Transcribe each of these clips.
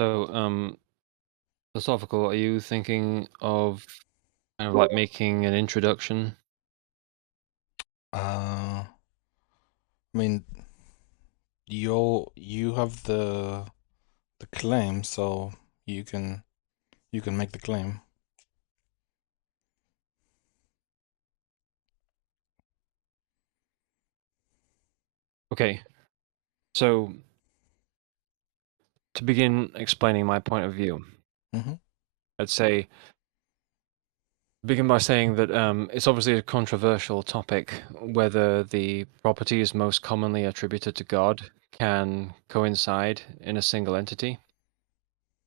So, philosophical, are you thinking of kind of like making an introduction? I mean, you have the claim, so you can you can make the claim. Okay, so to begin explaining my point of view, Mm-hmm. I'd say begin by saying that it's obviously a controversial topic whether the properties most commonly attributed to God can coincide in a single entity.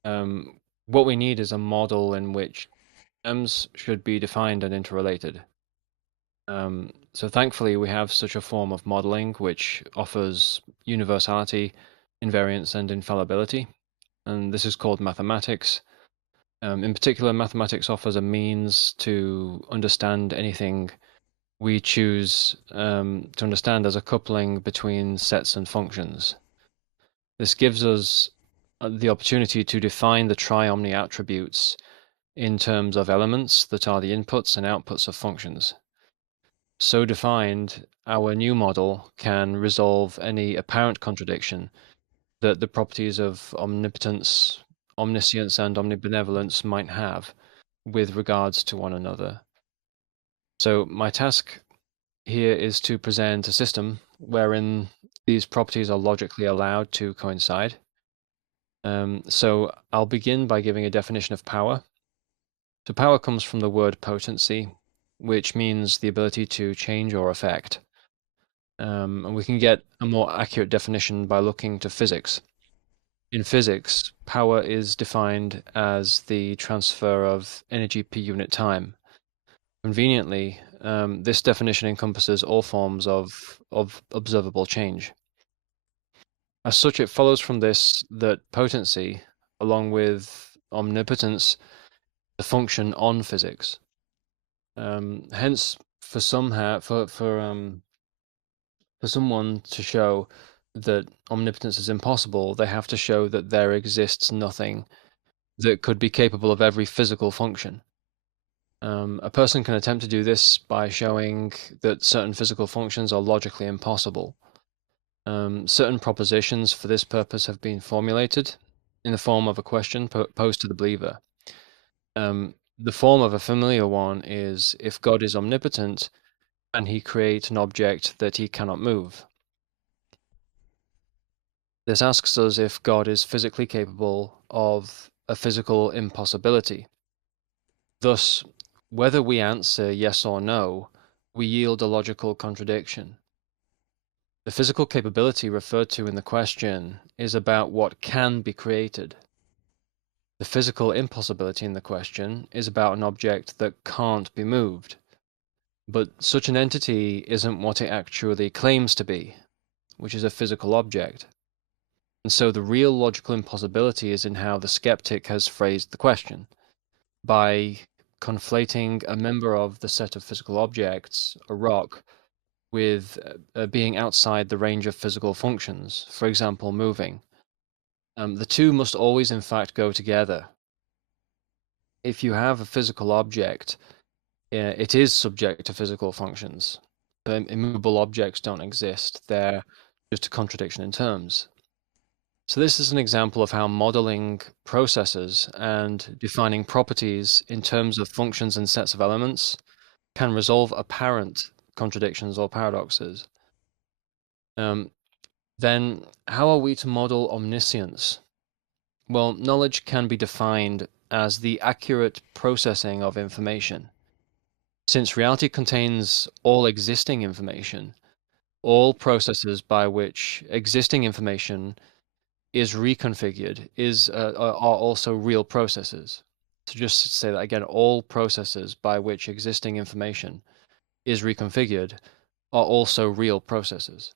What we need is a model in which terms should be defined and interrelated. So thankfully, we have such a form of modeling which offers universality, invariance, and infallibility, and this is called mathematics. In particular, mathematics offers a means to understand anything we choose to understand as a coupling between sets and functions. This gives us the opportunity to define the tri-omni attributes in terms of elements that are the inputs and outputs of functions. So defined, our new model can resolve any apparent contradiction that the properties of omnipotence, omniscience, and omnibenevolence might have with regards to one another. So my task here is to present a system wherein these properties are logically allowed to coincide. So I'll begin by giving a definition of power. So power comes from the word potency, which means the ability to change or affect. And we can get a more accurate definition by looking to physics. In physics, power is defined as the transfer of energy per unit time. Conveniently, this definition encompasses all forms of observable change. As such, it follows from this that potency, along with omnipotence, the function on physics. Hence, for somehow for someone to show that omnipotence is impossible, they have to show that there exists nothing that could be capable of every physical function. A person can attempt to do this by showing that certain physical functions are logically impossible. Certain propositions for this purpose have been formulated in the form of a question posed to the believer. The form of a familiar one is, if God is omnipotent, can he create an object that he cannot move? This asks us if God is physically capable of a physical impossibility. Thus, whether we answer yes or no, we yield a logical contradiction. The physical capability referred to in the question is about what can be created. The physical impossibility in the question is about an object that can't be moved. But such an entity isn't what it actually claims to be, which is a physical object. And so the real logical impossibility is in how the skeptic has phrased the question, by conflating a member of the set of physical objects, a rock, with being outside the range of physical functions, for example, moving. The two must always, in fact, go together. If you have a physical object, it is subject to physical functions. Immovable objects don't exist. They're just a contradiction in terms. So this is an example of how modeling processes and defining properties in terms of functions and sets of elements can resolve apparent contradictions or paradoxes. Then how are we to model omniscience? Well, knowledge can be defined as the accurate processing of information. Since reality contains all existing information, all processes by which existing information is reconfigured are also real processes. So just to say that again, all processes by which existing information is reconfigured are also real processes.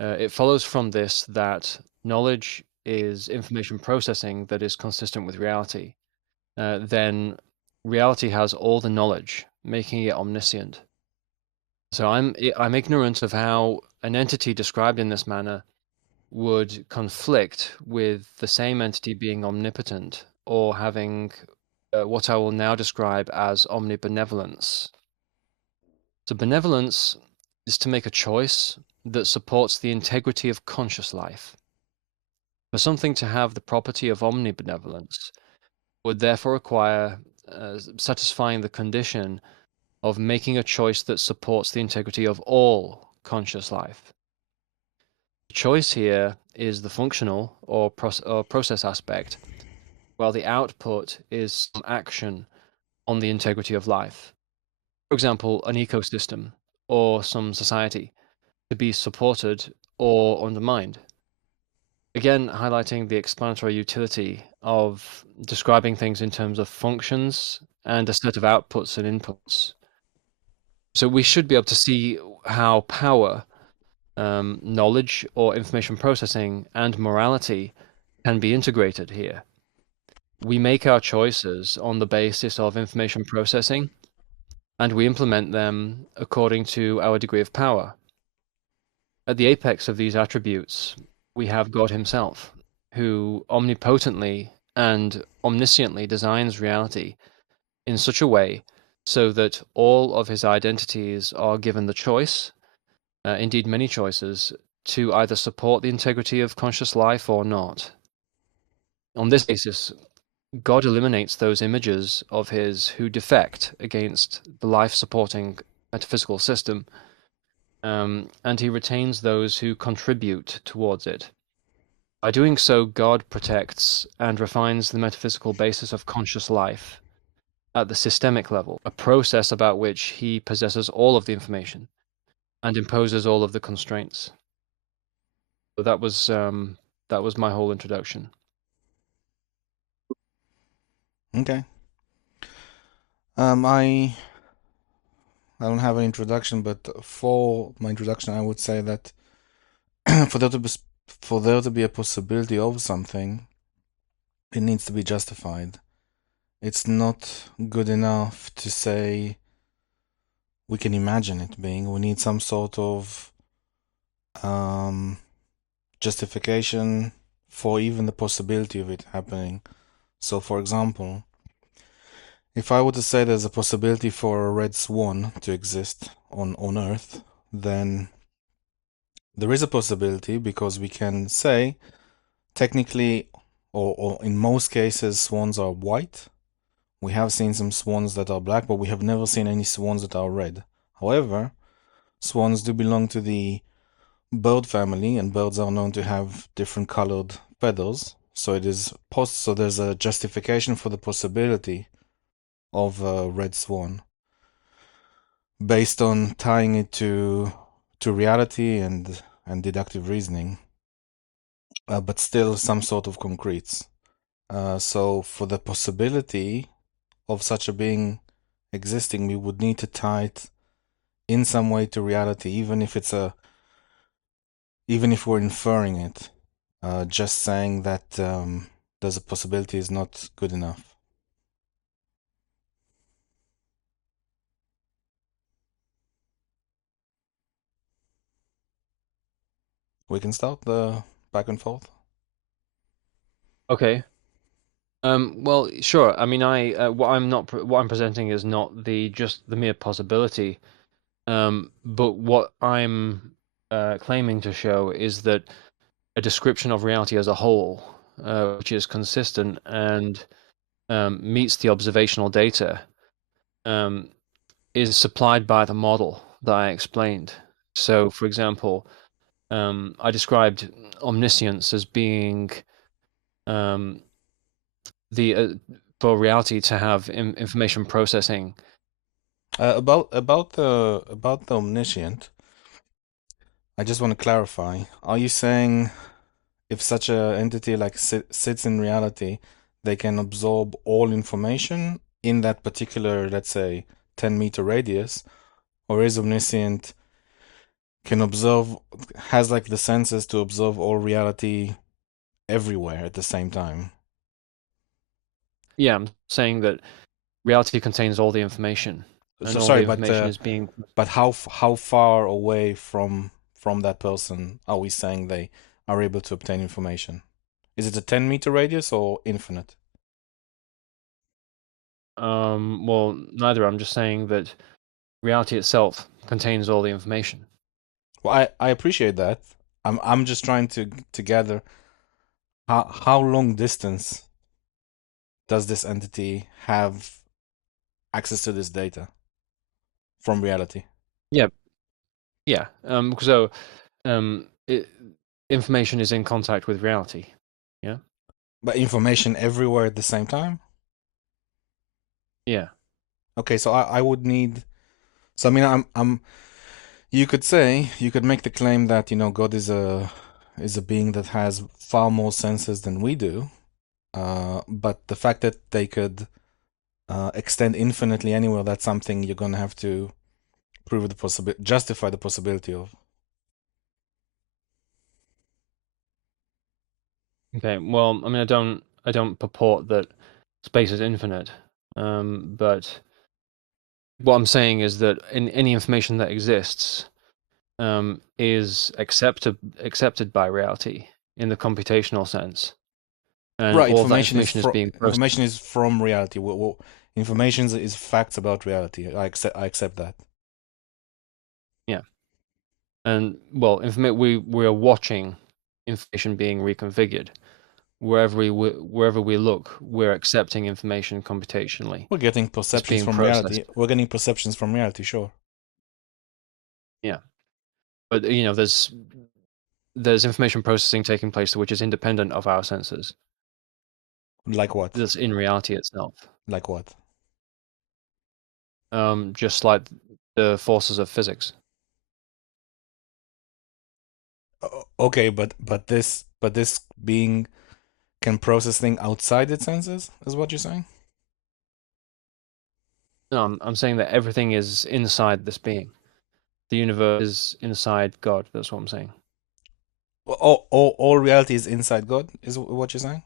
It follows from this that knowledge is information processing that is consistent with reality. Then reality has all the knowledge, making it omniscient. So I'm ignorant of how an entity described in this manner would conflict with the same entity being omnipotent or having what I will now describe as omnibenevolence. So, benevolence is to make a choice that supports the integrity of conscious life. For something to have the property of omnibenevolence would therefore require satisfying the condition of making a choice that supports the integrity of all conscious life. The choice here is the functional or process aspect, while the output is some action on the integrity of life. For example, an ecosystem or some society to be supported or undermined. Again, highlighting the explanatory utility of describing things in terms of functions and a set of outputs and inputs. So we should be able to see how power, knowledge or information processing, and morality can be integrated here. We make our choices on the basis of information processing, and we implement them according to our degree of power. At the apex of these attributes, we have God Himself, who omnipotently and omnisciently designs reality in such a way so that all of His identities are given the choice, indeed many choices, to either support the integrity of conscious life or not. On this basis, God eliminates those images of His who defect against the life-supporting metaphysical system, and He retains those who contribute towards it. By doing so, God protects and refines the metaphysical basis of conscious life at the systemic level, a process about which He possesses all of the information and imposes all of the constraints. So that was my whole introduction. Okay. I don't have an introduction, but for my introduction, I would say that for there to be a possibility of something, it needs to be justified. It's not good enough to say we can imagine it being. We need some sort of justification for even the possibility of it happening. So, for example, if I were to say there's a possibility for a red swan to exist on Earth, then there is a possibility because we can say technically, or in most cases, swans are white. We have seen some swans that are black, but we have never seen any swans that are red. However, swans do belong to the bird family, and birds are known to have different colored feathers. So so there's a justification for the possibility of a red swan based on tying it to reality and deductive reasoning, but still some sort of concretes. So for the possibility of such a being existing, we would need to tie it in some way to reality, even if we're inferring it. Just saying that there's a possibility is not good enough. We can start the back and forth. Okay. Well, sure. I mean, what I'm presenting is not just the mere possibility, but what I'm claiming to show is that a description of reality as a whole, which is consistent and meets the observational data, um, is supplied by the model that I explained. So, for example, I described omniscience as being um, the for reality to have information processing. About the omniscient, I just want to clarify. Are you saying if such a entity like sits in reality, they can absorb all information in that particular, let's say, 10-meter radius, or is omniscient can observe has like the senses to observe all reality everywhere at the same time? Yeah, I'm saying that reality contains all the information, So and all the sorry, information is being. but how far away from that person are we saying are able to obtain information? Is it a 10-meter radius or infinite? Well, neither. I'm just saying that reality itself contains all the information. Well, I appreciate that. I'm just trying to gather how long distance does this entity have access to this data from reality? Yeah, yeah. So, information is in contact with reality. Yeah, But information everywhere at the same time? yeah. Okay, so I would need. So I mean, I'm. You could say, you could make the claim that, God is a being that has far more senses than we do. But the fact that they could extend infinitely anywhere, that's something you're gonna have to prove the possibility, justify the possibility of. Okay. Well, I mean, I don't purport that space is infinite. But what I'm saying is that in any information that exists, is accepted by reality in the computational sense, and Right, all of that information is being processed. information is from reality. Information is facts about reality. I accept that. Yeah, and well, we are watching information being reconfigured. Wherever we look, we're accepting information computationally. We're getting It's perceptions being from reality. processed. We're getting perceptions from reality, sure. Yeah, but there's information processing taking place which is independent of our senses. Like what? That's in reality itself. Like what? Just like the forces of physics. Okay, but this being can process things outside its senses, is what you're saying? No, I'm saying that everything is inside this being. The universe is inside God. That's what I'm saying. All reality is inside God, is what you're saying?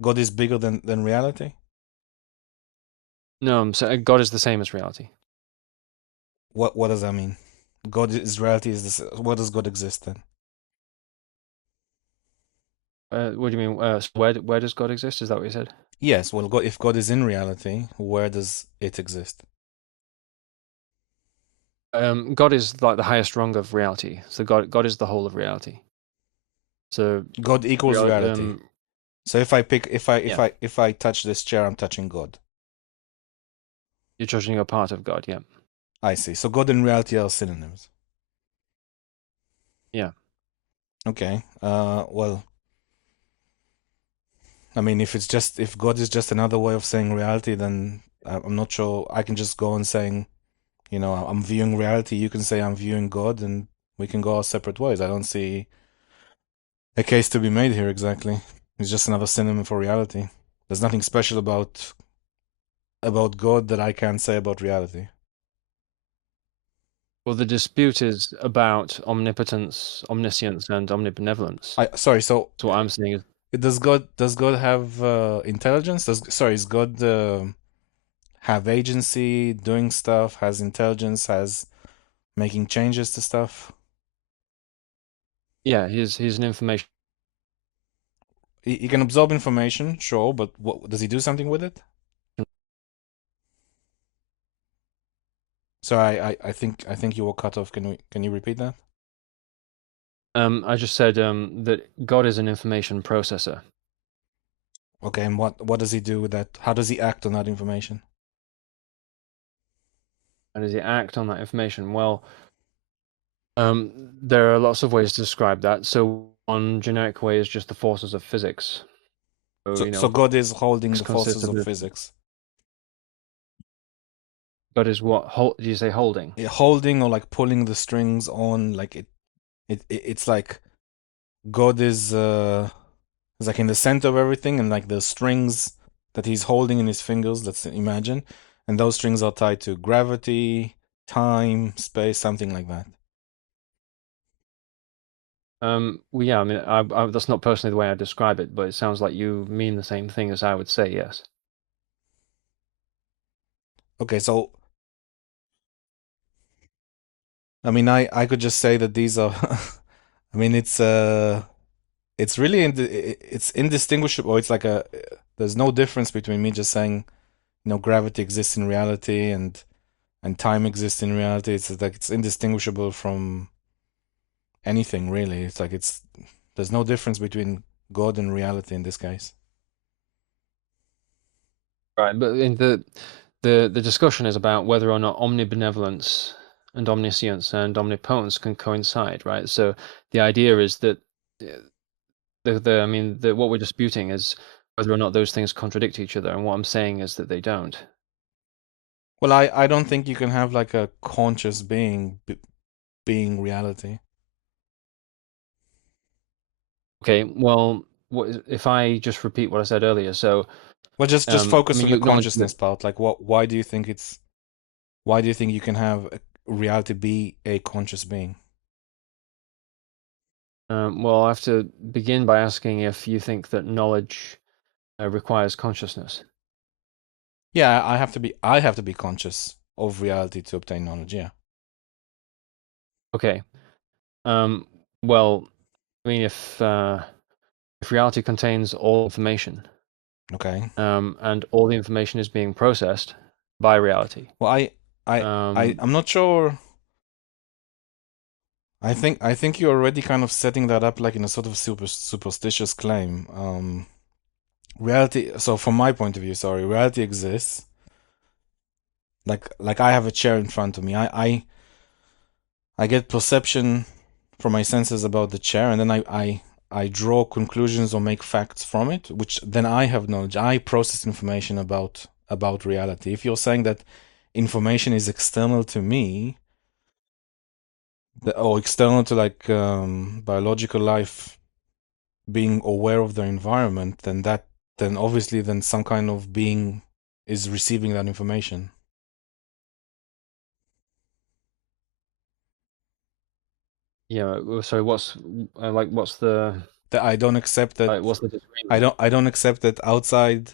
God is bigger than reality? No, I'm saying God is the same as reality. What does that mean? God is reality is this. What does God exist then? What do you mean? So where does God exist? Is that what you said? Yes, well, if God is in reality, where does it exist? God is like the highest rung of reality. So God is the whole of reality. So God equals real reality. So if I pick, yeah, if I touch this chair, I'm touching God. you're judging a part of God. Yeah, I see. So God and reality are synonyms. yeah. Okay. Well, I mean, if God is just another way of saying reality, then I'm not sure I can just go on saying, I'm viewing reality. You can say I'm viewing God, and we can go our separate ways. I don't see a case to be made here exactly. It's just another synonym for reality. There's nothing special about God that I can't say about reality. Well, the dispute is about omnipotence, omniscience, and omnibenevolence. Sorry. So So what I'm saying is, does God have intelligence? Is God have agency, doing stuff, has intelligence, has making changes to stuff? yeah, he's an information. He can absorb information, sure, but what does he do something with it? So I think you were cut off. Can you repeat that? I just said that God is an information processor. Okay, and what does he do with that? How does he act on that information? How does he act on that information? Well, there are lots of ways to describe that. So one generic way is just the forces of physics. So, So God is holding physics the consists forces of of this. physics. God is what? Do you say holding? Holding or like pulling the strings on, like it's like God is like in the center of everything, and like the strings that he's holding in his fingers, let's imagine, and those strings are tied to gravity, time, space, something like that. Well, yeah, I mean, that's not personally the way I describe it, but it sounds like you mean the same thing as I would say, yes. Okay, so I mean, I could just say that these are I mean, it's it's really it's indistinguishable. It's like there's no difference between me just saying, gravity exists in reality and time exists in reality. It's like it's indistinguishable from anything really. It's like there's no difference between God and reality in this case. Right, but in the discussion is about whether or not omnibenevolence and omniscience and omnipotence can coincide, right? So the idea is that I mean, what we're disputing is whether or not those things contradict each other, and what I'm saying is that they don't. Well, I don't think you can have like a conscious being reality. Okay, well, if I just repeat what I said earlier? So, Well, just I focus mean, on the you acknowledge consciousness that. part. Like, why do you think you can have reality be a conscious being? Well, I have to begin by asking if you think that knowledge requires consciousness. Yeah, I have to be conscious of reality to obtain knowledge. Yeah. Okay. Um, well, I mean, if reality contains all information, Okay. and all the information is being processed by reality, Well, I, um, I'm not sure. I think you're already kind of setting that up like in a sort of superstitious claim. Reality. So from my point of view, sorry, reality exists. Like I have a chair in front of me. I get perception from my senses about the chair, and then I draw conclusions or make facts from it, which then I have knowledge. I process information about reality. If you're saying that information is external to me, or external to like biological life being aware of their environment, then obviously then some kind of being is receiving that information. yeah. So what's the That I don't accept that what's the I disagreement? don't I don't accept that outside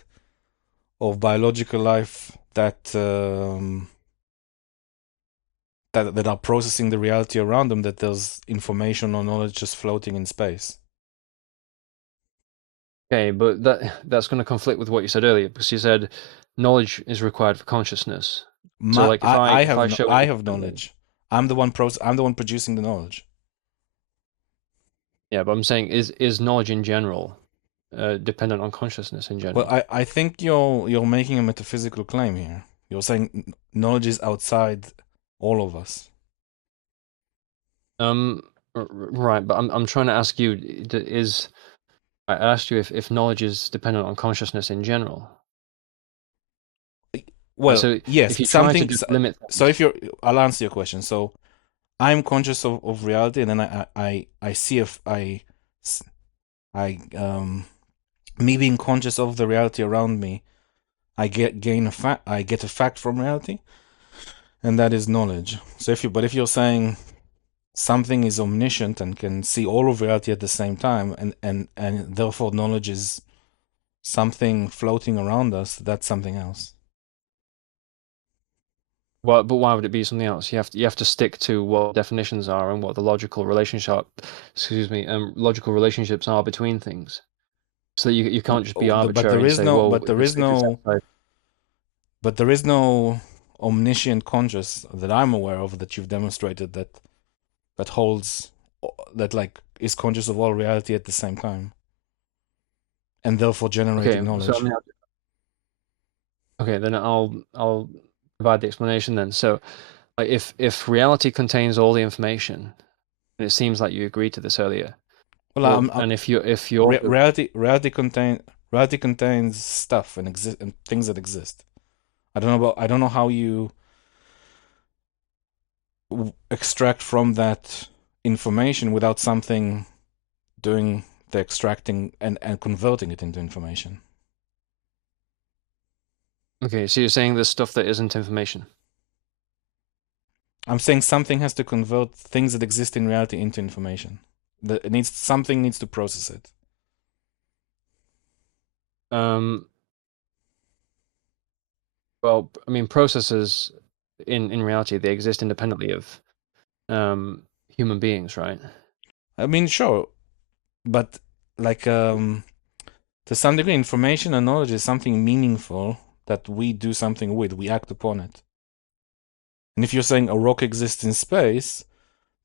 of biological life that are processing the reality around them, that there's information or knowledge just floating in space. Okay, but that's going to conflict with what you said earlier, because you said knowledge is required for consciousness. So, like, if I I if have I no, show I have independently, knowledge. I'm the one producing the knowledge. yeah, but I'm saying is knowledge in general dependent on consciousness in Well, general? I think you're making a metaphysical claim here. You're saying knowledge is outside all of us. Um, right, but I'm trying to ask you, is I asked you if knowledge is dependent on consciousness in general. Right, Well, so yes, if you try to something. just limit So things, if you're, I'll answer your question. So I'm conscious of reality, and then I see if I me being conscious of the reality around me, I get a fact from reality, and that is knowledge. So if you're saying something is omniscient and can see all of reality at the same time, and therefore knowledge is something floating around us, that's something else. but why would it be something else? You have to stick to what definitions are and what the logical relationships are between things. So you can't just be But arbitrary there and is say, no, well, but there is if it's no, outside. but there is no omniscient conscious that I'm aware of that you've demonstrated that holds that like is conscious of all reality at the same time and therefore Okay, generating so I knowledge. mean, okay, then I'll provide the explanation then. So, like, if reality contains all the information, and it seems like you agreed to this earlier, Well, but and if you also reality contains stuff and exist and things that exist. I don't know how you extract from that information without something doing the extracting and converting it into information. okay, so you're saying there's stuff that isn't information. I'm saying something has to convert things that exist in reality into information. Something needs to process it. Um, well, I mean, processes in reality they exist independently of human beings, right? I mean, sure, but like to some degree, information and knowledge is something meaningful that we do something with, we act upon it. And if you're saying a rock exists in space,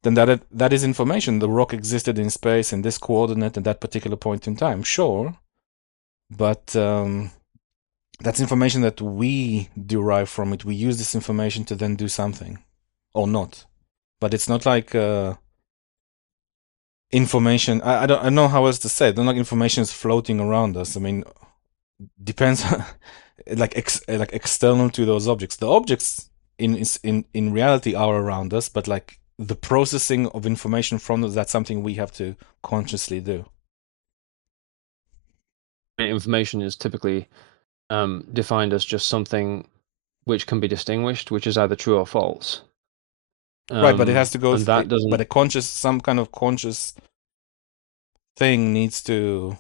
then that is information. The rock existed in space in this coordinate at that particular point in time, sure, but that's information that we derive from it. We use this information to then do something, or not. But it's not like information. I don't know how else to say it. Not like information is floating around us. I mean, depends. Like external to those objects. The objects in reality are around us, but like the processing of information from those, that's something we have to consciously do. Information is typically defined as just something which can be distinguished, which is either true or false. Right, but it has to go. And that But doesn't. a conscious, some kind of conscious thing needs to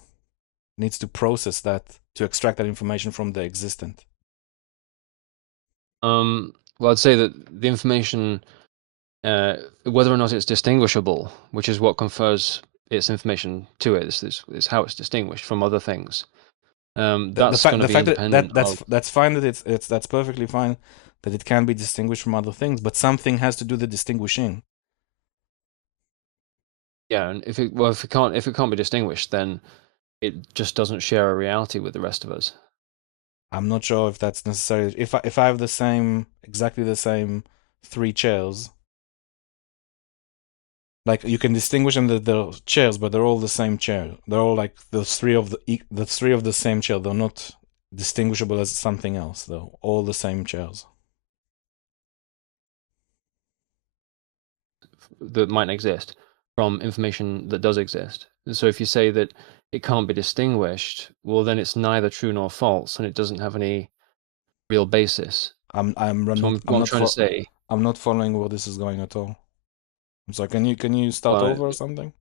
process that to extract that information from the existent. Well, I'd say that the information, whether or not it's distinguishable, which is what confers its information to it, is how it's distinguished from other things. That's going to The be fact independent of. that's fine that it's that's perfectly fine that it can be distinguished from other things, but something has to do the distinguishing. Yeah, and if it can't be distinguished, then it just doesn't share a reality with the rest of us. I'm not sure if that's necessary. If I have the same exactly the same three chairs, like you can distinguish them that they're chairs, but they're all the same chair. They're all like the three of the same chair. They're not distinguishable as something else. They're all the same chairs. That might exist from information that does exist. So if you say that it can't be distinguished, well, then it's neither true nor false, and it doesn't have any real basis. So what I'm trying to say, I'm not following where this is going at all. I'm sorry. Can you start uh, over or something?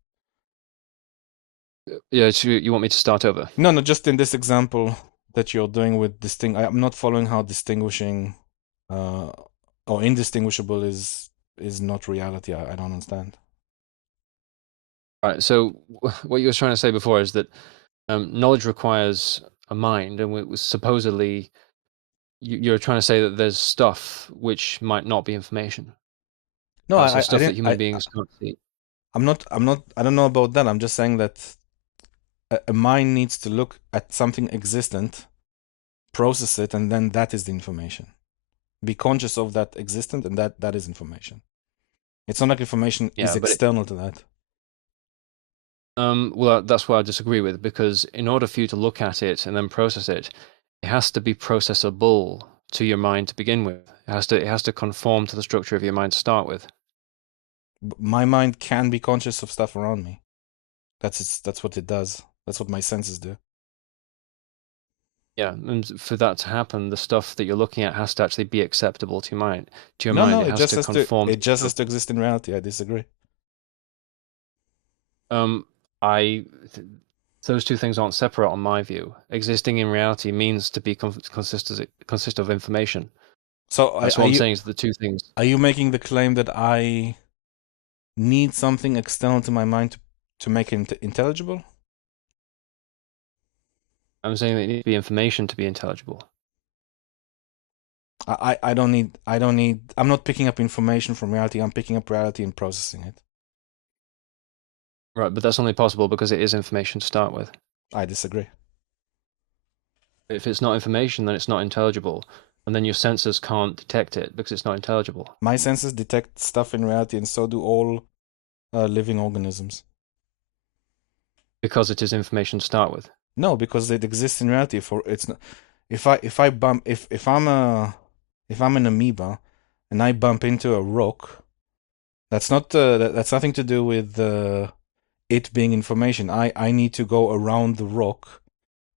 yeah, so you want me to start over? No, no. Just in this example that you're doing with I'm not following how distinguishing uh or indistinguishable is not reality. I don't understand. Right. So what you were trying to say before is that knowledge requires a mind, and it was supposedly you're trying to say that there's stuff which might not be information. No, So I stuff that didn't. human beings can't see. I'm not. I don't know about that. I'm just saying that a mind needs to look at something existent, process it, and then that is the information. Be conscious of that existent, and that is information. It's not like information is Yeah, but external to that. well, that's what I disagree with, because in order for you to look at it and then process it, it has to be processable to your mind to begin with. It has to conform to the structure of your mind to start with. My mind can be conscious of stuff around me. That's what it does. That's what my senses do. Yeah, and for that to happen, the stuff that you're looking at has to actually be acceptable to your mind. To your No, mind, no, it has to conform it to the just has to structure. exist in reality. I disagree. Um, I those two things aren't separate on my view. Existing in reality means to be consist of information. So That's what I'm saying is the two things. are you making the claim that I need something external to my mind to make it intelligible? I'm saying that it needs to be information to be intelligible. I don't need I'm not picking up information from reality. I'm picking up reality and processing it. Right, but that's only possible because it is information to start with. I disagree. If it's not information, then it's not intelligible, and then your sensors can't detect it because it's not intelligible. My senses detect stuff in reality, and so do all living organisms. Because it is information to start with. No, because it exists in reality. For it's not. If I bump if I'm an amoeba and I bump into a rock, that's not that's nothing to do with it being information. I need to go around the rock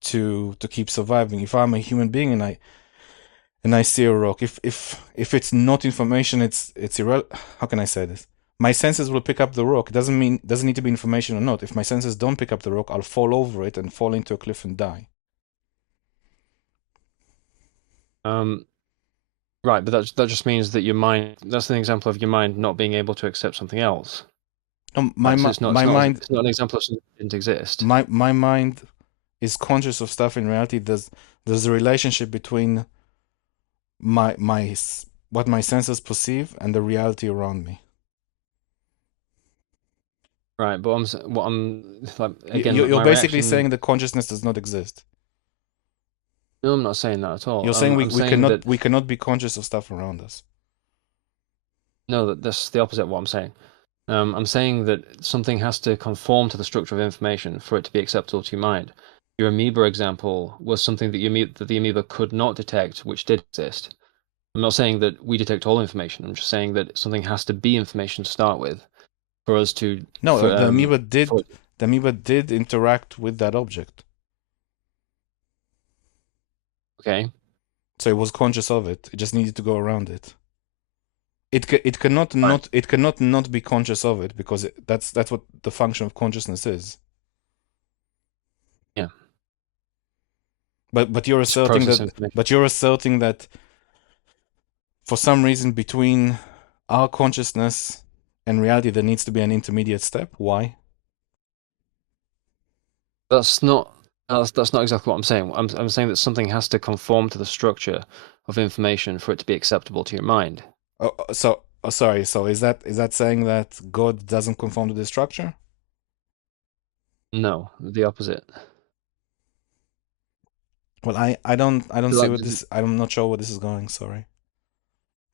to keep surviving. If I'm a human being and I see a rock, if it's not information, it's irrelevant. How can I say this? My senses will pick up the rock. It doesn't need to be information or not. If my senses don't pick up the rock, I'll fall over it and fall into a cliff and die. Um, right, but that just means that your mind. That's an example of your mind not being able to accept something else. Right. So my mind it's not an example of something that didn't exist. my mind is conscious of stuff in reality. There's a relationship between what my senses perceive and the reality around me. Right. But what I'm like again, You're my basically reaction. saying that consciousness does not exist. No, I'm not saying that at all. You're saying I'm saying that we cannot be conscious of stuff around us. no, that's the opposite of what I'm saying. I'm saying that something has to conform to the structure of information for it to be acceptable to your mind. Your amoeba example was something that the amoeba could not detect, which did exist. I'm not saying that we detect all information. I'm just saying that something has to be information to start with for us to No, for the amoeba did interact with that object, okay, so it was conscious of it. It just needed to go around it. right, It cannot not be conscious of it because that's what the function of consciousness is. yeah, But to process information. you're asserting that for some reason between our consciousness and reality there needs to be an intermediate step. Why? That's not that's not exactly what I'm saying. I'm saying that something has to conform to the structure of information for it to be acceptable to your mind. Sorry. So is that saying that God doesn't conform to the structure? No, the opposite. Well, I don't So, see like, what this. I'm not sure where this is going. Sorry.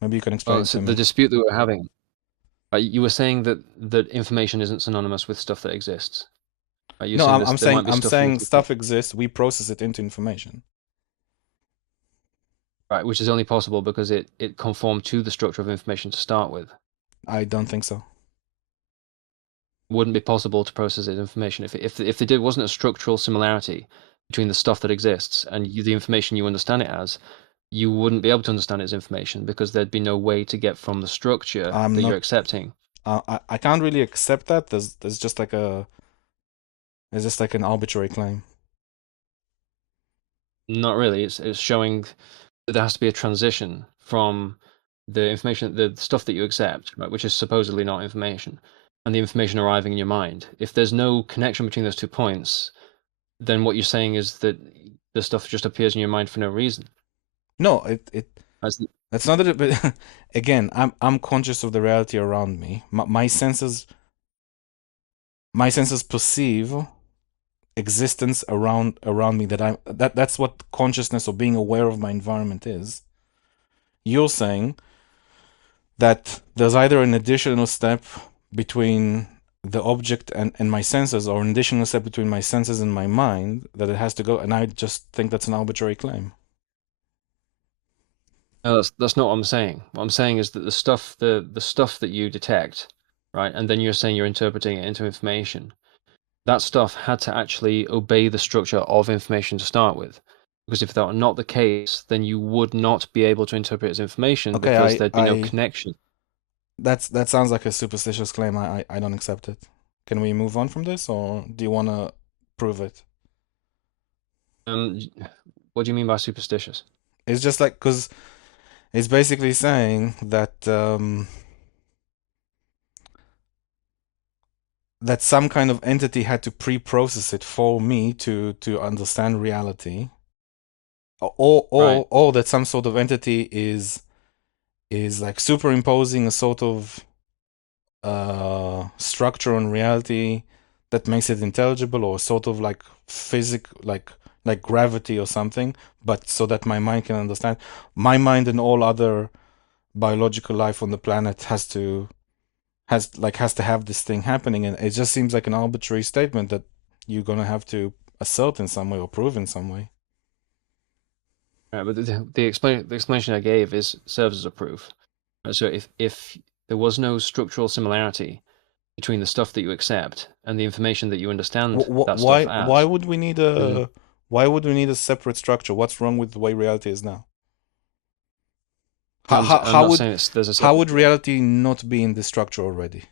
Maybe you can explain well, it so to the me. dispute that we're having, you were saying that information isn't synonymous with stuff that exists. Right? You're No, saying this there might be I'm stuff saying which isn't stuff exists. We process it into information. right, which is only possible because it conformed to the structure of information to start with. I don't think so. Wouldn't be possible to process this information if there wasn't a structural similarity between the stuff that exists and the information you understand it as. You wouldn't be able to understand it as information because there'd be no way to get from the structure I'm that you're not. accepting. I can't really accept that. There's just like an arbitrary claim. Not really. It's showing that there has to be a transition from the information, the stuff that you accept, right, which is supposedly not information, and the information arriving in your mind. If there's no connection between those 2 points, then what you're saying is that the stuff just appears in your mind for no reason. No, As the, that's not that. But again, I'm conscious of the reality around me. My senses perceive existence around me that's what consciousness or being aware of my environment is. You're saying that there's either an additional step between the object and my senses or an additional step between my senses and my mind that it has to go, and I just think that's an arbitrary claim. no, that's not what I'm saying. What I'm saying is that the stuff that you detect, right, and then you're saying you're interpreting it into information. That stuff had to actually obey the structure of information to start with. Because if that were not the case, then you would not be able to interpret it as information Okay, because there'd be no connection. that sounds like a superstitious claim. I don't accept it. Can we move on from this, or do you want to prove it? Um, what do you mean by superstitious? It's just like because it's basically saying that some kind of entity had to pre-process it for me to understand reality, Right. or that some sort of entity is like superimposing a sort of structure on reality that makes it intelligible, or sort of like physic like gravity or something, but so that my mind can understand. My mind and all other biological life on the planet has to have this thing happening, and it just seems like an arbitrary statement that you're gonna have to assert in some way or prove in some way. Right, but the explanation I gave is serves as a proof. Right, so if there was no structural similarity between the stuff that you accept and the information that you understand that stuff Why as, would we need then a separate structure? What's wrong with the way reality is now? I'm not saying there's a How separate. would reality not be in this structure already?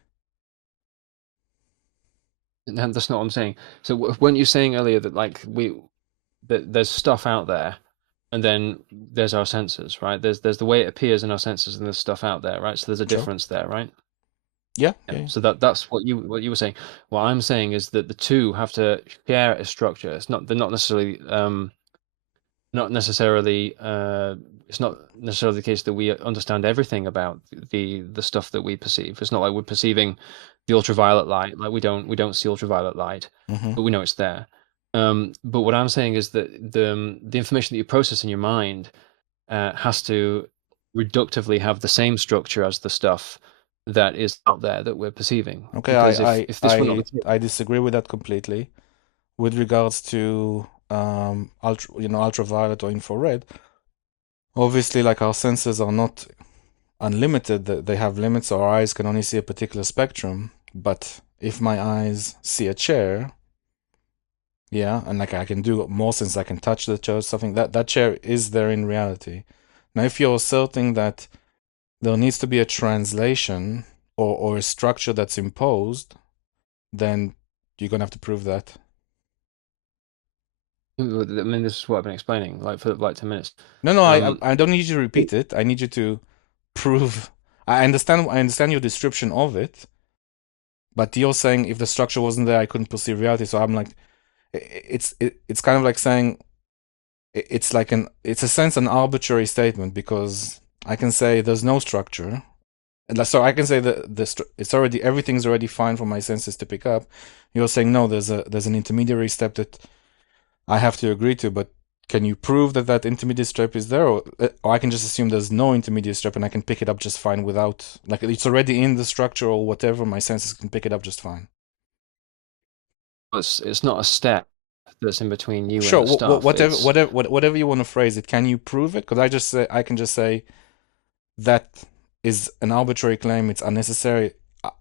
And that's not what I'm saying. So weren't you saying earlier that that there's stuff out there, and then there's our senses, right? There's the way it appears in our senses, and there's stuff out there, right? So there's a Sure. difference there, right? Yeah, Yeah. yeah, yeah. So that's what you were saying. What I'm saying is that the two have to share a structure. They're not necessarily it's not necessarily the case that we understand everything about the stuff that we perceive. It's not like we're perceiving the ultraviolet light. Like we don't see ultraviolet light, Mm-hmm. but we know it's there. But what I'm saying is that the information that you process in your mind has to reductively have the same structure as the stuff that is out there that we're perceiving. Okay, Because if this were not the case, I disagree with that completely. With regards to ultraviolet or infrared, obviously, like our senses are not unlimited, they have limits. Our eyes can only see a particular spectrum. But if my eyes see a chair, yeah, and like I can do more since I can touch the chair, something that chair is there in reality. Now, if you're asserting that there needs to be a translation or a structure that's imposed, then you're gonna have to prove that. I mean, this is what I've been explaining, like for like 10 minutes. No, no, Um, I don't need you to repeat it. I need you to prove. I understand your description of it, but you're saying if the structure wasn't there, I couldn't perceive reality. So I'm like, it's kind of like saying it's a sense an arbitrary statement because I can say there's no structure, and so I can say that it's already everything's already fine for my senses to pick up. You're saying no, there's an intermediary step that I have to agree to, but can you prove that that intermediate step is there, or I can just assume there's no intermediate step and I can pick it up just fine without, like, it's already in the structure or whatever, my senses can pick it up just fine. it's not a step that's in between you and Sure, the stuff. It's whatever you want to phrase it, can you prove it? Because I can just say that is an arbitrary claim. It's unnecessary.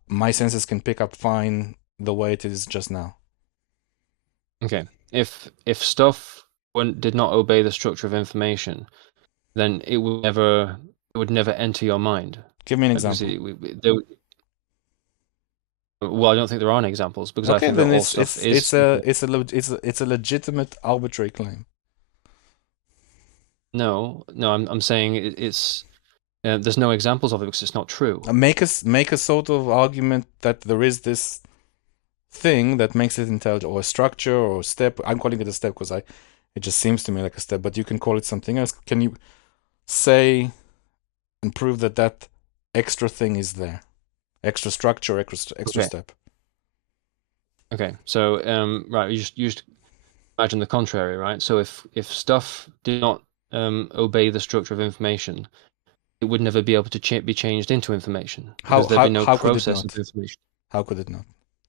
My senses can pick up fine the way it is just now. okay. If stuff did not obey the structure of information, then it would never enter your mind. Give me an Because example. well, I don't think there are any examples because I Okay, think that then all stuff is. it's a legitimate arbitrary claim. No, no, I'm saying it's there's no examples of it because it's not true. Make a sort of argument that there is this thing that makes it intelligent, or a structure or a step. I'm calling it a step because I it just seems to me like a step, but you can call it something else. Can you say and prove that that extra thing is there? Extra structure, extra Okay, step. okay. So right, you just imagine the contrary, right? So if stuff did not obey the structure of information, it would never be able to be changed into information because there'd be no How could it process of not? information. How could it not?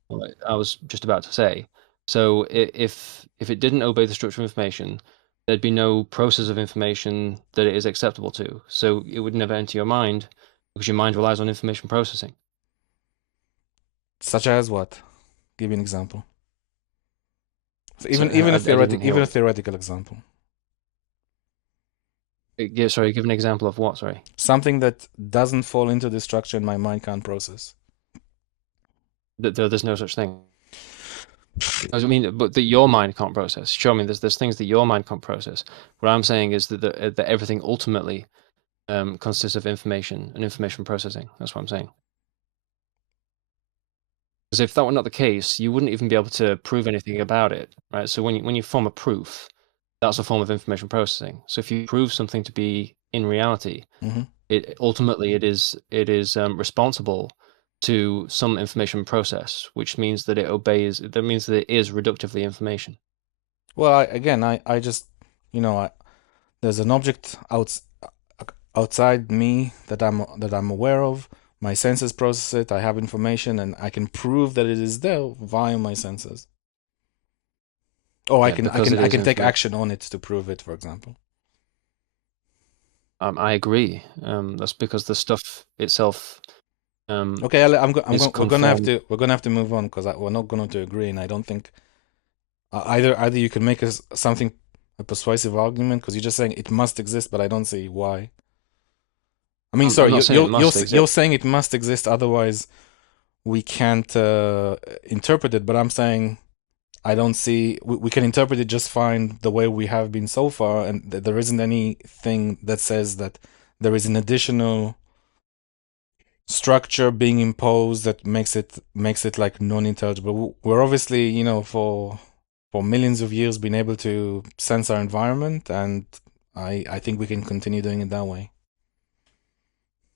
Like I was just about to say. So if it didn't obey the structure of information, there'd be no process of information that it is acceptable to. So it would never enter your mind because your mind relies on information processing. Such as what? Give me an example. So So even I didn't hear. even a theoretical example. Yeah, sorry, give an example of what? Sorry. Something that doesn't fall into the structure and my mind can't process. There's no such thing. I mean, but that your mind can't process. Show me there's things that your mind can't process. What I'm saying is that everything ultimately consists of information and information processing. That's what I'm saying. Because if that were not the case, you wouldn't even be able to prove anything about it, right? So when you form a proof, that's a form of information processing. So if you prove something to be in reality, Hmm. it ultimately it is responsible to some information process, which means that it obeys. That means that it is reductively information. Well, I just, there's an object outside me that I'm aware of. My senses process it. I have information, and I can prove that it is there via my senses. Or Yeah, because it I is can take information. action on it to prove it, for example. I agree. That's because the stuff itself um, Okay, is conformed. we're gonna have to move on because we're not going to agree, and I don't think either you can make something a persuasive argument because you're just saying it must exist, but I don't see why. I mean, I'm sorry, not saying it must you're exist. saying it must exist, otherwise we can't interpret it. But I'm saying I don't see we can interpret it just fine the way we have been so far, and there isn't anything that says that there is an additional structure being imposed that makes it like non-intelligible. We're obviously, for millions of years been able to sense our environment, and I think we can continue doing it that way.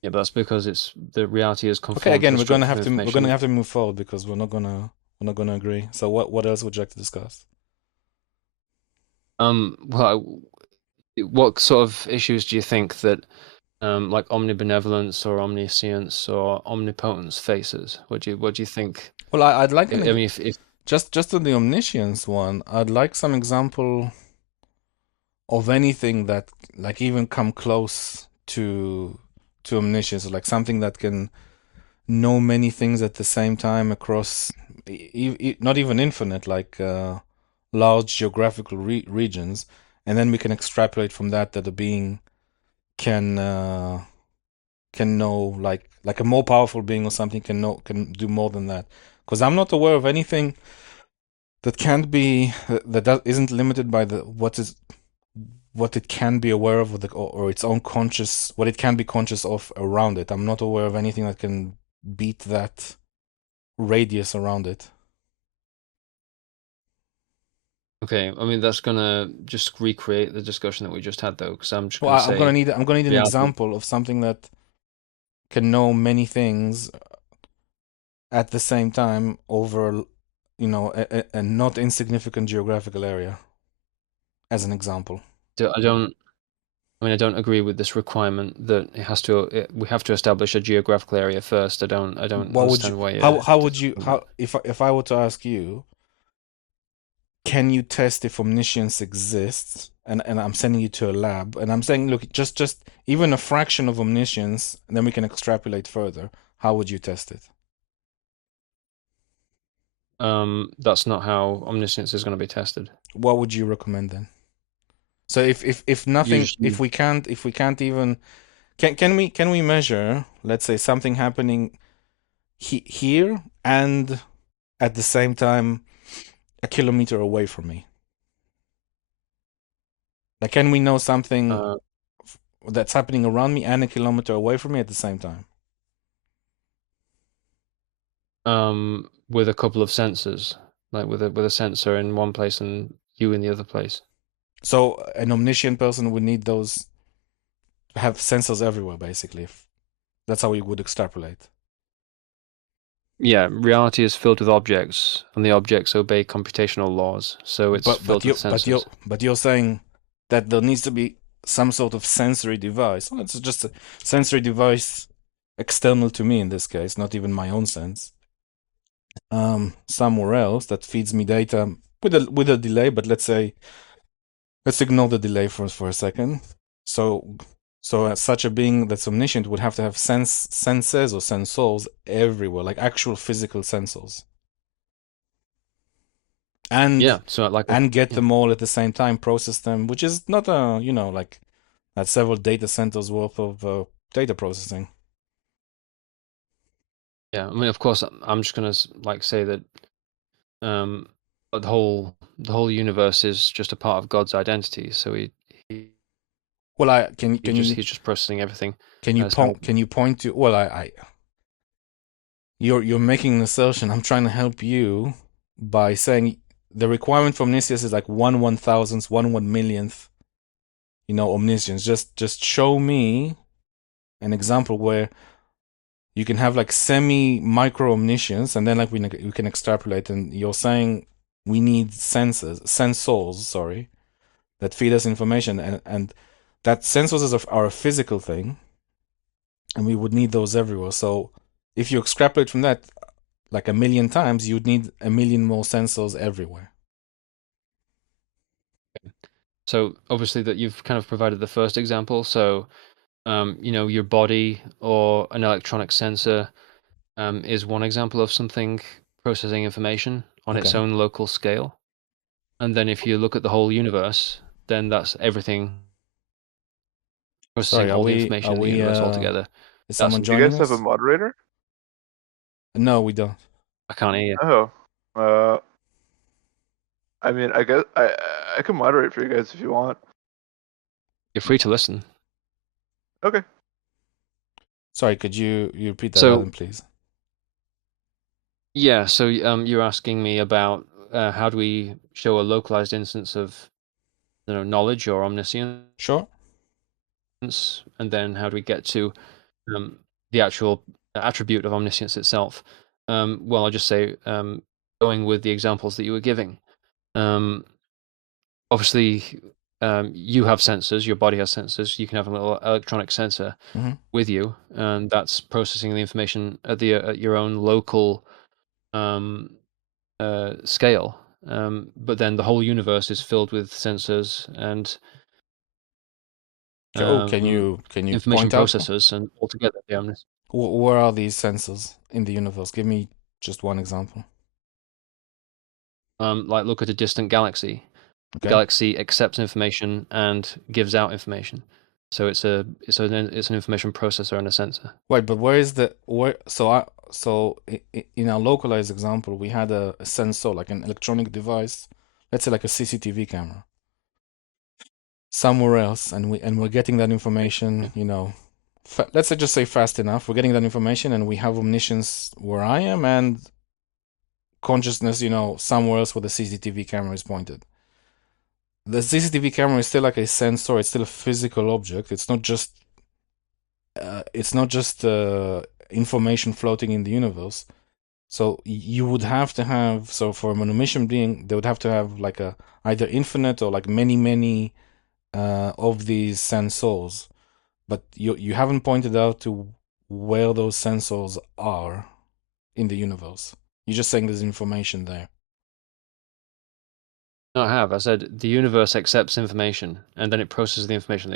Yeah, but that's because it's the reality is Okay, conformed to again, the structure of we're information. gonna have to move forward because we're not gonna agree. So what else would you like to discuss? Well, what sort of issues do you think that like omnibenevolence or omniscience or omnipotence faces? What do you think? Well, I'd like I mean, if just on the omniscience one, I'd like some example of anything that like even come close to omniscience, like something that can know many things at the same time across not even infinite, like large geographical regions, and then we can extrapolate from that that a being can know like a more powerful being or something can do more than that. Because I'm not aware of anything that can't be that isn't limited by the what it can be aware of or its own conscious what it can be conscious of around it. I'm not aware of anything that can beat that radius around it. okay, I mean that's gonna just recreate the discussion that we just had though, because I'm just Well, gonna I'm gonna need an reality. example of something that can know many things at the same time over a not insignificant geographical area as an example. I don't. I mean, I don't agree with this requirement that we have to establish a geographical area first. I don't What would you understand why you're how would you discussing that. how if I were to ask you, can you test if omniscience exists? And I'm sending you to a lab, and I'm saying, look, just even a fraction of omniscience, and then we can extrapolate further. How would you test it? That's not how omniscience is going to be tested. What would you recommend then? So if You nothing, just you, if we can't even can we measure, let's say, something happening here and at the same time a kilometer away from me? Like, can we know something uh, that's happening around me and a kilometer away from me at the same time? with a couple of sensors, like with a sensor in one place and you in the other place. So an omniscient person would need those have sensors everywhere, basically. If that's how we would extrapolate. Yeah, reality is filled with objects, and the objects obey computational laws, so it's But but filled with you sensors. but you're saying that there needs to be some sort of sensory device. Well, it's just a sensory device external to me in this case, not even my own sense. Somewhere else that feeds me data with a delay, but let's ignore the delay for a second. So such a being that's omniscient would have to have senses or sensors everywhere, like actual physical sensors, and Yeah, so like get yeah, them all at the same time, process them, which is not like that's several data centers worth of data processing. yeah. I mean, of course, I'm just gonna like say that um, the whole universe is just a part of God's identity. So he Well, I can he just he's just processing everything as how. can you point to well I you're making an assertion. I'm trying to help you by saying the requirement for omniscience is like 1/1000th, 1/1 millionth, omniscience. Just show me an example where you can have like semi micro omniscience, and then like we can extrapolate. And you're saying we need sensors, sorry, that feed us information, and that sensors are a physical thing, and we would need those everywhere. So if you extrapolate from that like a million times, you'd need a million more sensors everywhere. So obviously that you've kind of provided the first example. So your body or an electronic sensor is one example of something processing information on its Okay. own local scale. And then if you look at the whole universe, then that's everything processing Sorry, all the information in the universe altogether. is That's someone Do you joining guys have a us? moderator? No, we don't. I can't hear you. Oh, uh, I mean, I guess I can moderate for you guys if you want. You're free to listen. Okay. Sorry, could you repeat that So again, please? yeah, so you're asking me about how do we show a localized instance of knowledge or omniscience, Sure. and then how do we get to the actual attribute of omniscience itself? Well, I'll just say, going with the examples that you were giving. Obviously, you have sensors. Your body has sensors. You can have a little electronic sensor Mm-hmm. with you, and that's processing the information at your own local scale. But then the whole universe is filled with sensors and Oh, can you information point out processors, and altogether they omnis. where are these sensors in the universe? Give me just one example. Like look at a distant galaxy. The Okay. galaxy accepts information and gives out information. So it's an information processor and a sensor. Wait, but where is the where? In our localized example, we had a sensor, like an electronic device, let's say like a CCTV camera, somewhere else, and we're getting that information, let's say just say fast enough. We're getting that information, and we have omniscience where I am, and consciousness, somewhere else where the CCTV camera is pointed. The CCTV camera is still like a sensor. It's still a physical object. It's not just information floating in the universe. So you would have to have, so for an omniscient being, they would have to have like a either infinite or like many of these sensors. But you haven't pointed out to where those sensors are in the universe. You're just saying there's information there. No, I have. I said the universe accepts information and then it processes the information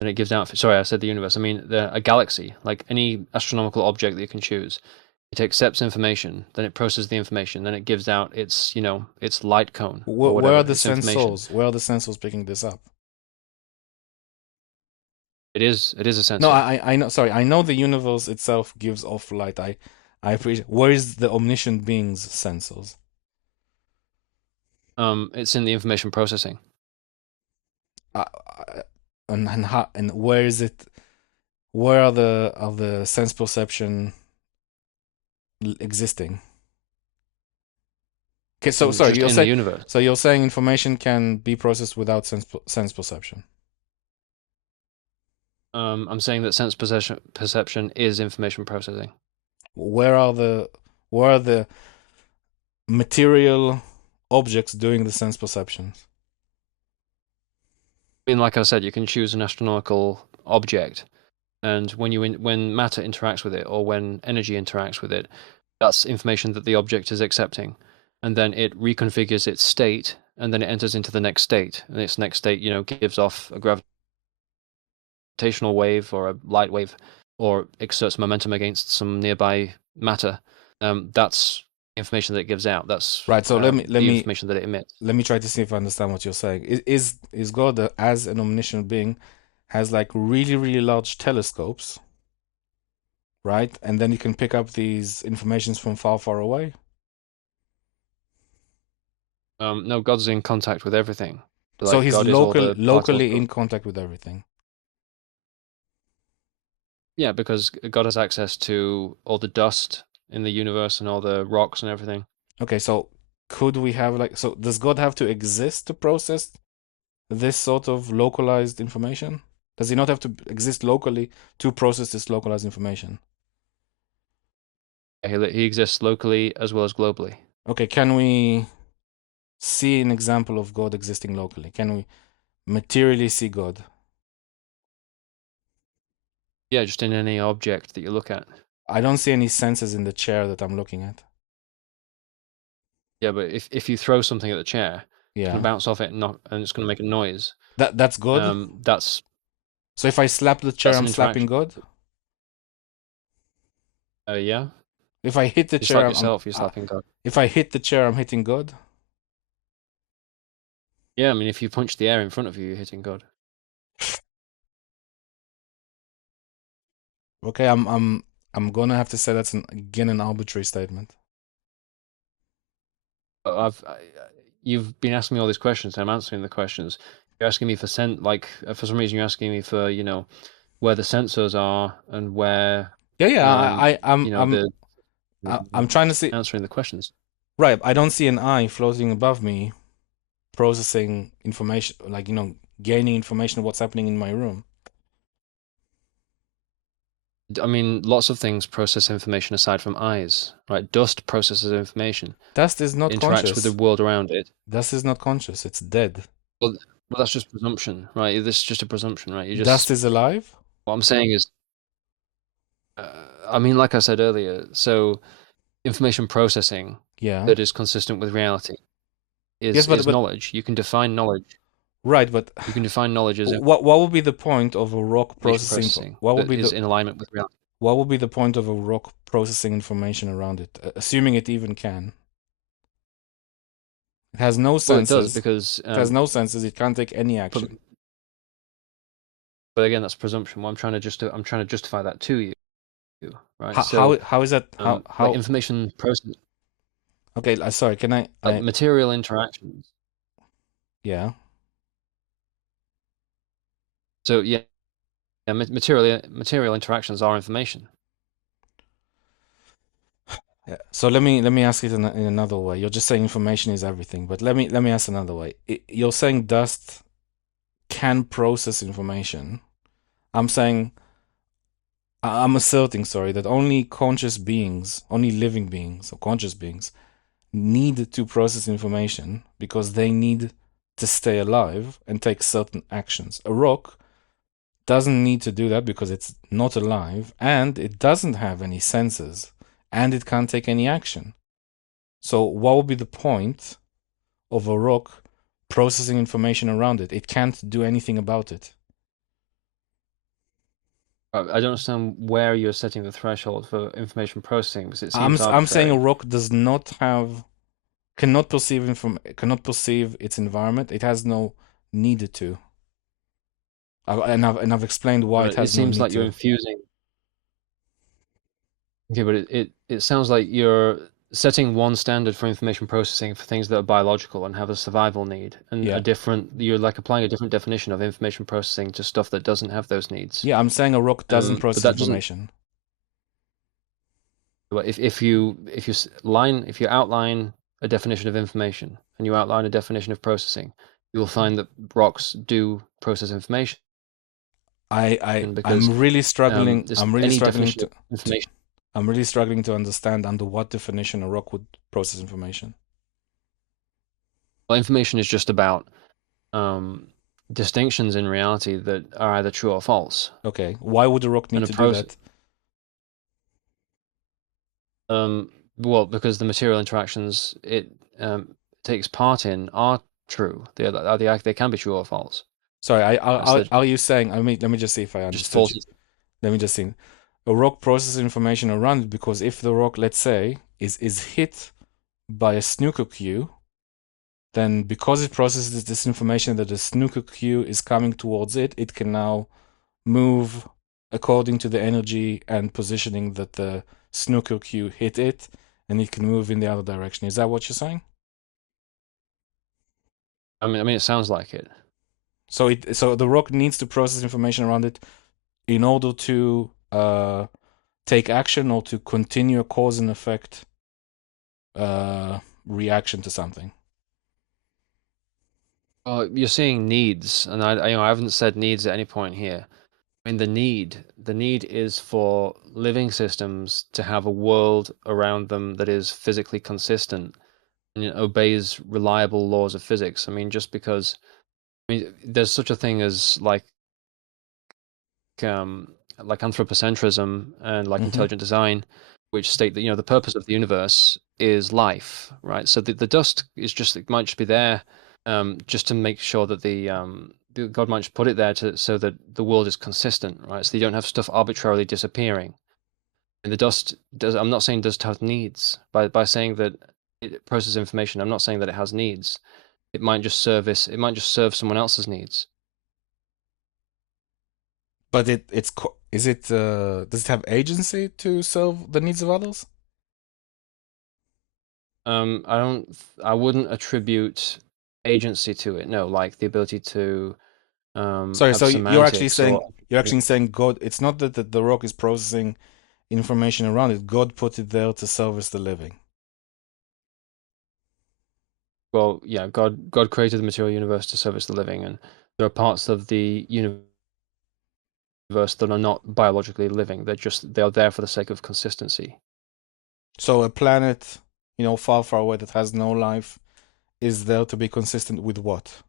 then it gives out. Sorry, I said the universe. I mean a galaxy, like any astronomical object that you can choose. It accepts information, then it processes the information, then it gives out its light cone or Where are whatever, the its information. sensors? Where are the sensors picking this up? It is a No, sensor. I know. Sorry, I know the universe itself gives off light. I appreciate. Where is the omniscient being's sensors? It's in the information processing. Uh, uh, and how, and where is it? Where are the sense perception existing? Okay, so sorry, Just in the universe. you're saying information can be processed without sense perception. I'm saying that sense perception is information processing. Where are the material objects doing the sense perceptions? I mean, like I said, you can choose an astronomical object, and when matter interacts with it or when energy interacts with it, that's information that the object is accepting, and then it reconfigures its state, and then it enters into the next state, and its next state, gives off a gravitational wave or a light wave, or exerts momentum against some nearby matter. That's information that it gives out. That's Right. So let the me information that it emits. let me try to see if I understand what you're saying. Is God, as an omniscient being, has like really large telescopes, right? And then you can pick up these informations from far away. No, God's in contact with everything. So Like he's God is all the particles locally of. in contact with everything. Yeah, because God has access to all the dust in the universe and all the rocks and everything. Okay, so could we have so does God have to exist to process this sort of localized information? Does he not have to exist locally to process this localized information? He exists locally as well as globally. Okay, can we see an example of God existing locally? Can we materially see God? Yeah, just in any object that you look at. I don't see any sensors in the chair that I'm looking at. Yeah, but if you throw something at the chair, it's Yeah. gonna bounce off it and it's gonna make a noise. That's good. That's So if I slap the chair, an I'm slapping interaction. God. Yeah. If I hit the You chair, slap yourself, you're slapping God. if I hit the chair, I'm hitting God. Yeah, I mean, if you punch the air in front of you, you're hitting God. Okay, I'm gonna have to say that's again an arbitrary statement. You've been asking me all these questions, and I'm answering the questions. You're asking me for for some reason you're asking me for where the sensors are and where Yeah, you know the I'm trying to see. answering the questions. Right, I don't see an eye floating above me processing information, like, gaining information of what's happening in my room. I mean, lots of things process information aside from eyes, right? Dust processes information, Dust is not interacts with the conscious. world around it. Dust is not conscious. It's dead. Well, well, that's just presumption, right? This is just a presumption, right? Dust is alive? What I'm saying is, I mean, like I said earlier, so information processing Yeah. that is consistent with reality Yes, is but knowledge. You can define knowledge. right, but You can define knowledge as what would be the point of a rock information processing? processing What would that be is in alignment with reality. what would be the point of a rock processing information around it, assuming it even can? It has no Well, it does senses. because, It has no senses. It can't take any action. but again, that's presumption. What I'm trying to justify that to you, right? How is that? Like How? information process, Okay, sorry. Can like material interactions. Yeah. So yeah, material interactions are information. Yeah. So let me ask it in another way. You're just saying information is everything, but let me ask another way. You're saying dust can process information. I'm asserting, sorry, that only conscious beings, only living beings or conscious beings need to process information because they need to stay alive and take certain actions. A rock doesn't need to do that because it's not alive and it doesn't have any senses and it can't take any action. So what would be the point of a rock processing information around it? It can't do anything about it. I don't understand where you're setting the threshold for information processing because it seems I'm saying a arbitrary. rock cannot perceive its environment. It has no need to. And I've explained why But it it has no seems need like you're to. infusing. Okay, but it sounds like you're setting one standard for information processing for things that are biological and have a survival need, and Yeah. you're like applying a different definition of information processing to stuff that doesn't have those needs. Yeah, I'm saying a rock doesn't But process that doesn't. information. But if you outline a definition of information and you outline a definition of processing, you will find that rocks do process information because I'm really struggling. I'm really any struggling definition of information. I'm really struggling to understand under what definition a rock would process information. Well, information is just about distinctions in reality that are either true or false. Okay, why would a rock need to do that? Well, because the material interactions it takes part in are true. They can be true or false. Sorry, are you saying? Let me just see if I understood you. Let me just see. A rock processes information around it because if the rock, let's say, is hit by a snooker cue, then because it processes this information that the snooker cue is coming towards it, it can now move according to the energy and positioning that the snooker cue hit it, and it can move in the other direction. Is that what you're saying? I mean, it sounds like it. So the rock needs to process information around it in order to take action or to continue a cause and effect reaction to something. You're seeing needs, and I haven't said needs at any point here. I mean, the need is for living systems to have a world around them that is physically consistent and obeys reliable laws of physics. I mean, just because there's such a thing as like anthropocentrism and like intelligent design, which state that the purpose of the universe is life, right? So the dust is just, it might just be there just to make sure that God might just put it there so that the world is consistent, right? So you don't have stuff arbitrarily disappearing. And the dust does. I'm not saying dust has needs by saying that it processes information. I'm not saying that it has needs. It might just serve someone else's needs. But does it have agency to serve the needs of others? I wouldn't attribute agency to it. No, like the ability to Sorry, have so semantics or you're actually saying God. It's not that the rock is processing information around it. God put it there to service the living. well, yeah, God created the material universe to service the living, and there are parts of the universe that are not biologically living. They are there for the sake of consistency. So a planet, far, far away that has no life is there to be consistent with what?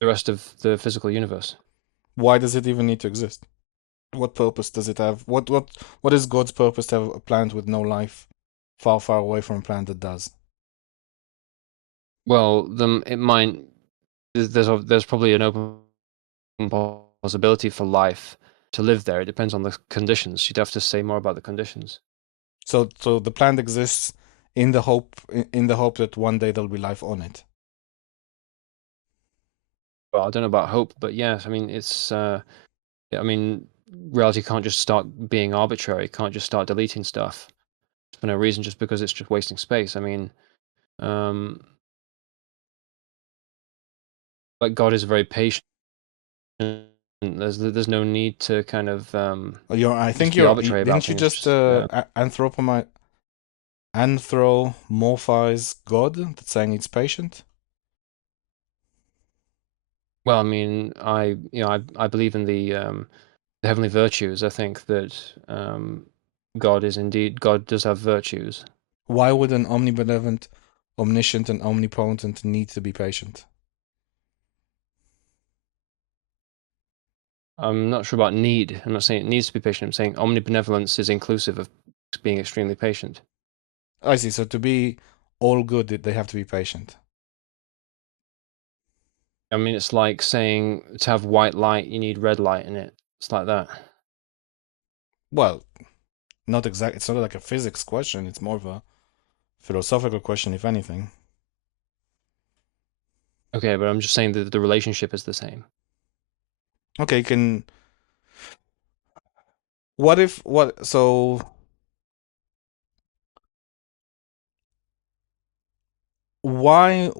The rest of the physical universe. Why does it even need to exist? What purpose does it have? What is God's purpose to have a planet with no life far, far away from a planet that does? Well, it might. There's probably an open possibility for life to live there. It depends on the conditions. You'd have to say more about the conditions. So the planet exists in the hope that one day there'll be life on it. Well, I don't know about hope, but yes, I mean reality can't just start being arbitrary. It can't just start deleting stuff for no reason just because it's just wasting space. I mean, like God is very patient. There's no need to kind of I think just be arbitrary about didn't you things. just Just anthropomorphize God? That's saying it's patient. well, I mean, I believe in the heavenly virtues. I think that God does have virtues. Why would an omnibenevolent, omniscient, and omnipotent need to be patient? I'm not sure about need. I'm not saying it needs to be patient. I'm saying omnibenevolence is inclusive of being extremely patient. I see. So to be all good, they have to be patient. I mean, it's like saying to have white light, you need red light in it. It's like that. Well, not exactly. It's not like a physics question. It's more of a philosophical question, if anything. Okay, but I'm just saying that the relationship is the same. Okay, what if, so why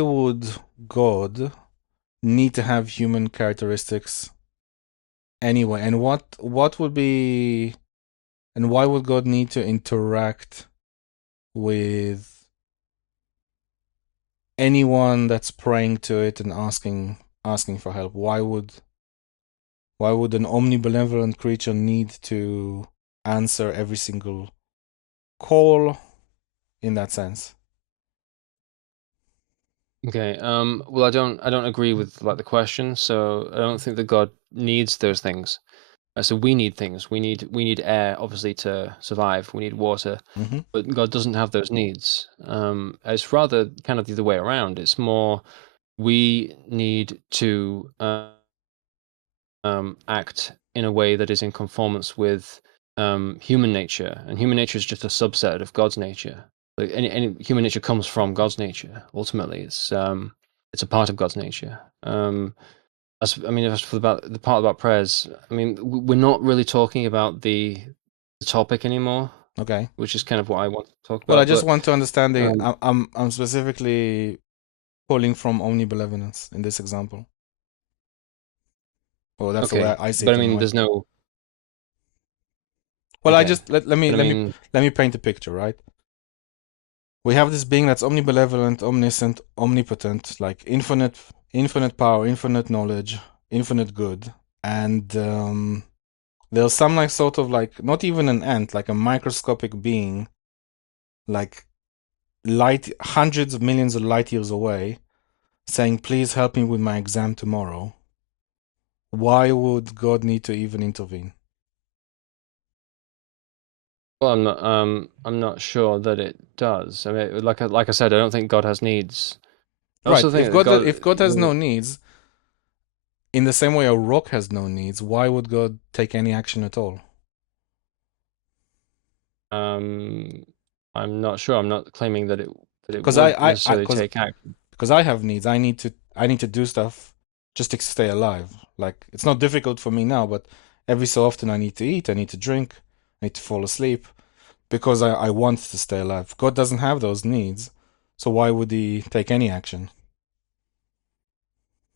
would God need to have human characteristics anyway? And why would God need to interact with anyone that's praying to it and asking for help? Why would an omnibenevolent creature need to answer every single call in that sense? Okay. Well, I don't agree with like the question. So I don't think that God needs those things. So we need things. We need air, obviously, to survive. We need water, Mm-hmm. but God doesn't have those needs. It's rather kind of the other way around. It's more we need to act in a way that is in conformance with human nature, and human nature is just a subset of God's nature. Like any human nature comes from God's nature. Ultimately, it's a part of God's nature. As for about the part about prayers, I mean, we're not really talking about the topic anymore, Okay. which is kind of what I want to talk Well, I about. just But want to understand um, I'm specifically pulling from omnibenevolence in this example. Well, that's the way okay, I see but it I mean, anyway. there's no Well, I okay, just let me but I let me mean, let me paint a picture, right? We have this being that's omnibenevolent, omniscient, omnipotent, like infinite power, infinite knowledge, infinite good, and there's some like sort of like not even an ant, like a microscopic being, like hundreds of millions of light years away, saying, "Please help me with my exam tomorrow." Why would God need to even intervene? well, I'm not sure that it does. I mean, like I said, I don't think God has needs. I Right. also If think that God God, if God has no needs, in the same way a rock has no needs, why would God take any action at all? um, I'm not sure. I'm not claiming that it Because would necessarily take action. I have needs. I need to do stuff just to stay alive. Like it's not difficult for me now, but every so often I need to eat, I need to drink, I need to fall asleep because I want to stay alive. God doesn't have those needs, so why would he take any action?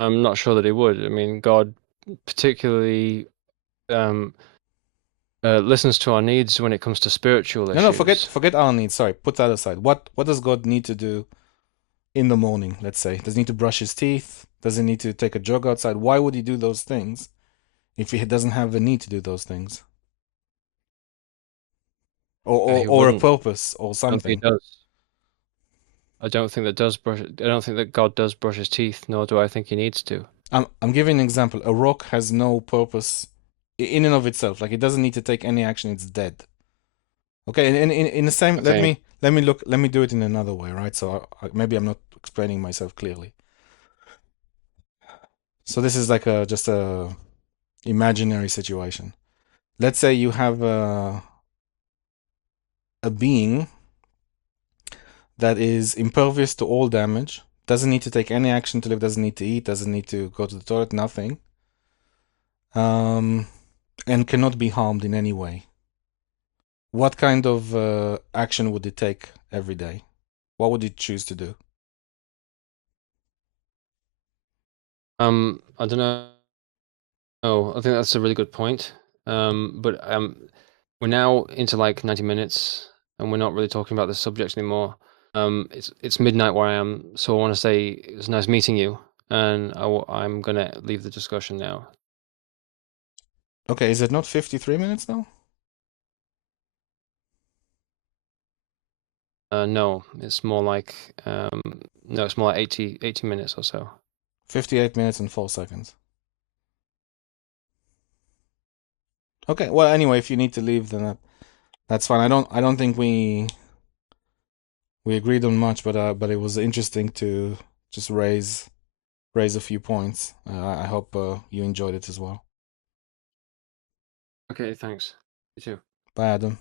I'm not sure that he would. I mean, God particularly listens to our needs when it comes to spiritual No, issues. forget our needs. Sorry, put that aside. What does God need to do in the morning? Let's say, does he need to brush his teeth? Does he need to take a jog outside? Why would he do those things if he doesn't have a need to do those things, He or a wouldn't. purpose or I don't think something? he does. I don't think that God does brush his teeth, nor do I think he needs to. I'm giving an example. A rock has no purpose in and of itself. Like it doesn't need to take any action. It's dead. Okay, and in the same, Okay. let me do it in another way, right? So maybe I'm not explaining myself clearly. So this is like just a imaginary situation. Let's say you have a being that is impervious to all damage, doesn't need to take any action to live, doesn't need to eat, doesn't need to go to the toilet, nothing, and cannot be harmed in any way. What kind of action would it take every day? What would it choose to do? I don't know. Oh, I think that's a really good point. But we're now into like 90 minutes, and we're not really talking about this subject anymore. It's midnight where I am, so I want to say it was nice meeting you, and I'm gonna leave the discussion now. Okay, is it not 53 minutes now? No, it's more like no, it's more like 80 minutes or so. 58 minutes and 4 seconds. Okay, well anyway, if you need to leave then that's fine. I don't think we agreed on much, but it was interesting to just raise a few points. I hope you enjoyed it as well. Okay, thanks. You too. Bye, Adam.